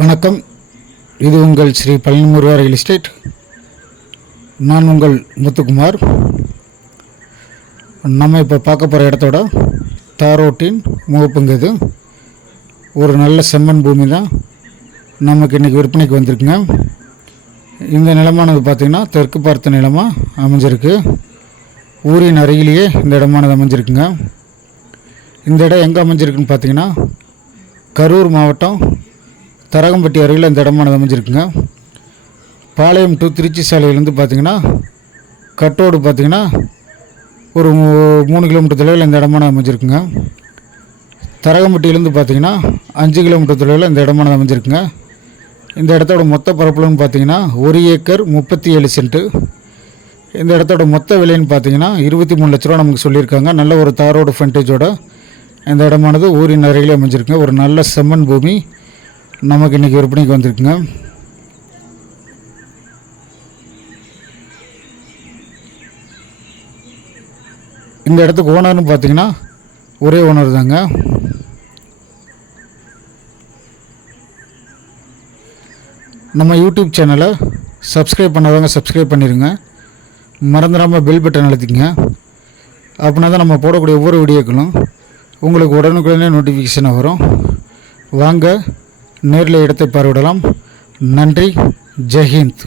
வணக்கம். இது உங்கள் ஸ்ரீ பழனி முருகா ரியல் எஸ்டேட். நான் உங்கள் முத்துக்குமார். நம்ம இப்போ பார்க்க போகிற இடத்தோட தாரோட்டின் முகப்புங்க. இது ஒரு நல்ல செம்மண் பூமி தான் நமக்கு இன்றைக்கி விற்பனைக்கு வந்திருக்குங்க. இந்த நிலமானது பார்த்திங்கன்னா தெற்கு பார்த்த நிலமாக அமைஞ்சிருக்கு. ஊரின் அருகிலேயே இந்த இடமானது அமைஞ்சிருக்குங்க. இந்த இடம் எங்கே அமைஞ்சிருக்குன்னு பார்த்திங்கன்னா கரூர் மாவட்டம் தரகம்பட்டி அருகில் இந்த இடமானது அமைஞ்சிருக்குங்க. பாளையம் டு திருச்சி சாலையிலேருந்து பார்த்திங்கன்னா கட்டோடு பார்த்திங்கன்னா ஒரு 3 கிலோமீட்டர் தொலைவில் இந்த இடமானது அமைஞ்சிருக்குங்க. தரகம்பட்டியிலேருந்து பார்த்திங்கன்னா 5 கிலோமீட்டர் தொலைவில் இந்த இடமானது அமைஞ்சிருக்குங்க. இந்த இடத்தோட மொத்த பரப்பளவுன்னு பார்த்திங்கன்னா 1 ஏக்கர் 37 சென்ட்டு. இந்த இடத்தோட மொத்த விலைன்னு பார்த்திங்கன்னா 23 லட்ச ரூபா நமக்கு சொல்லியிருக்காங்க. நல்ல ஒரு தாரோடு ஃப்ரண்டேஜோட இந்த இடமானது ஊரின் அருகிலே அமைஞ்சிருக்குங்க. ஒரு நல்ல செம்மண் பூமி நமக்கு இன்றைக்கி விற்பனைக்கு வந்திருக்குங்க. இந்த இடத்துக்கு ஓனர்னு பார்த்திங்கன்னா ஒரே ஓனர் தாங்க. நம்ம யூடியூப் சேனலை சப்ஸ்கிரைப் பண்ணாதவங்க சப்ஸ்கிரைப் பண்ணிடுங்க. மறந்துடாமல் பெல் பட்டன் அழுத்திங்க. அப்படின்னா தான் நம்ம போடக்கூடிய ஒவ்வொரு வீடியோக்களும் உங்களுக்கு உடனுக்குடனே நோட்டிஃபிகேஷனாக வரும். வாங்க நேரில் இடத்தை பார்வையிடலாம். நன்றி. ஜெய்ஹிந்த்.